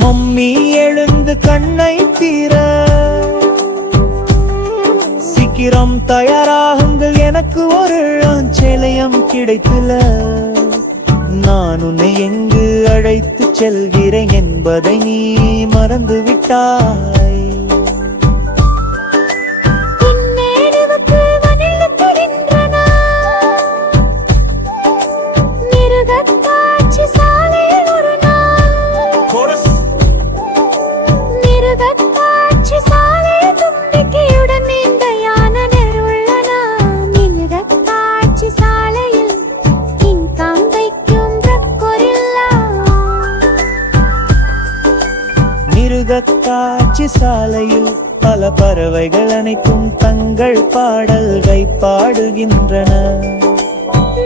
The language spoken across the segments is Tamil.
மம்மி எழுந்து கண்ணை தீர, சீக்கிரம் தயாராகுங்கள், எனக்கு ஒரு ஆச்சரியம் கிடைக்கல. நான் உன்னை எங்கு அழைத்து செல்கிறேன் என்பதை நீ மறந்து விட்டாய். மிருகக்காட்சி சாலையில் பல பறவைகள் அனைத்தும் தங்கள் பாடல்கள் பாடுகின்றன.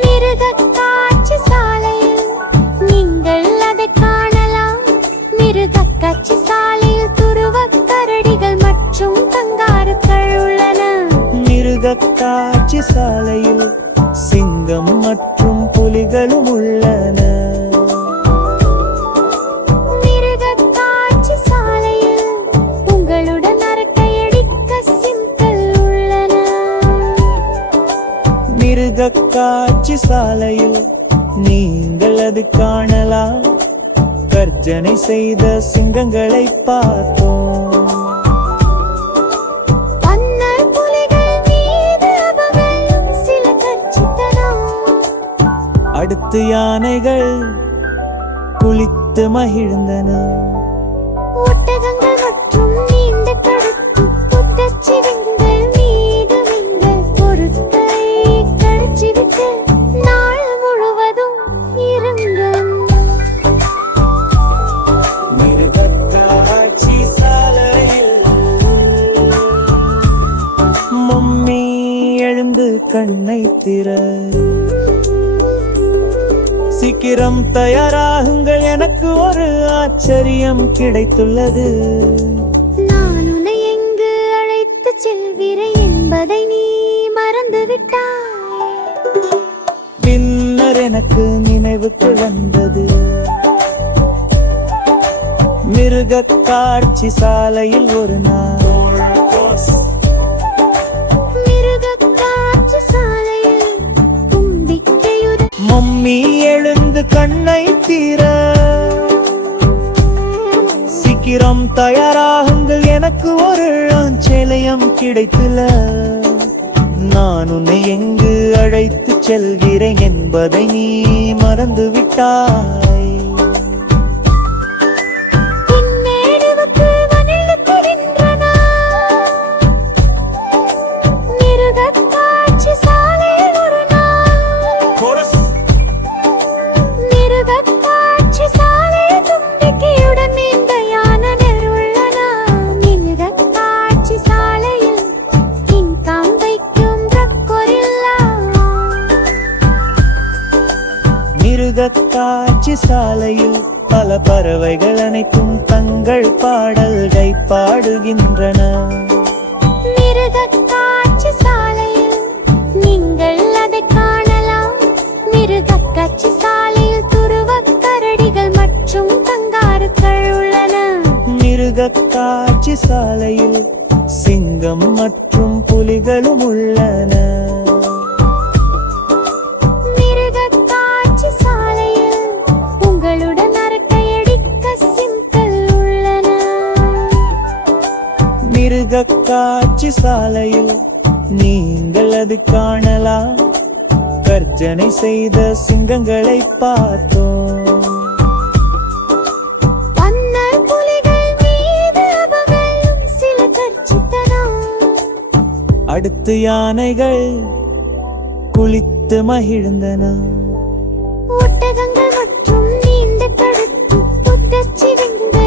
மிருகக்காட்சி சாலையில் நீங்கள் அதை காணலாம். மிருகக்காட்சி சாலையில் துருவக் கரடிகள் மற்றும் கங்காருக்கள் உள்ளன. மிருகக்காட்சி சாலையில் சிங்கம் மற்றும் புலிகளும் உள்ளன. மிருகக்காட்சி சாலையில் நீங்கள் அது காணலாம். கர்ஜனை செய்த சிங்கங்களை பார்த்தோம். அடுத்து யானைகள் குளித்து மகிழ்ந்தன. ஒட்டகங்கள் மற்றும் நீண்ட கழுத்து புத்தச்சிவிங்கள் மீது விங்கள் பொருட்களை கழிச்சுவிட்டு நாள் முழுவதும் இருங்கள். மிருகக்காட்சி சாலையில் மம்மி எழுந்து கண்ணை திற, சீக்கிரம் தயாராகுங்கள், எனக்கு ஒரு ஆச்சரியம் கிடைத்துள்ளது. நான் உன்னை எங்கு அழைத்து செல்கிறேன் என்பதை நீ மறந்து விட்டாய். பின்னர் எனக்கு நினைவுக்கு வந்தது, மிருகக்காட்சி சாலையில் ஒரு நாள் மம்மி எழுந்து கண்ணை தீர, சீக்கிரம் தயாராகுங்கள், எனக்கு ஒரு ஆச்சரியம் கிடைக்கல. நான் உன்னை எங்கு அழைத்து செல்கிறேன் என்பதை நீ மறந்து விட்டாய். மிருகக்காட்சி சாலையில் பல பறவைகள் அனைத்தும் தங்கள் பாடல்கள் பாடுகின்றன. மிருகக்காட்சி சாலையில் நீங்கள் அதை காணலாம். மிருகக்காட்சி சாலையில் துருவக் கரடிகள் மற்றும் கங்காருக்கள் உள்ளன. மிருகக்காட்சி சாலையில் சிங்கம் மற்றும் புலிகளும் உள்ளன. மிருகக்காட்சி சாலையில் நீங்கள் அது காணலாம். கர்ஜனை செய்த சிங்கங்களை பார்த்தோம். அடுத்து யானைகள் குளித்து மகிழ்ந்தன. ஒட்டகங்கள் மற்றும் நீண்ட கழுத்து புத்தச்சிவிங்கள்